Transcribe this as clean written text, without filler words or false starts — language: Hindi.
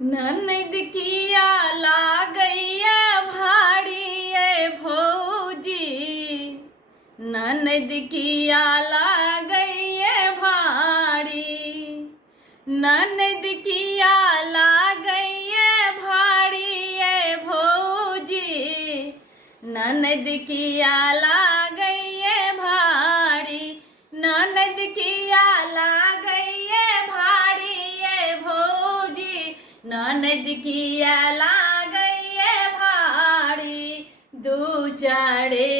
ननद किया ला गई भाड़ी ये भौजी, ननद किया ला गई भाड़ी, ननद किया ला गई भाड़ी ये भौजी, ननद किया ला गई भाड़ी, ननद किया ला गई भाड़ी ये भौजी, ननद किया ला गई भाड़ी। दू चढ़े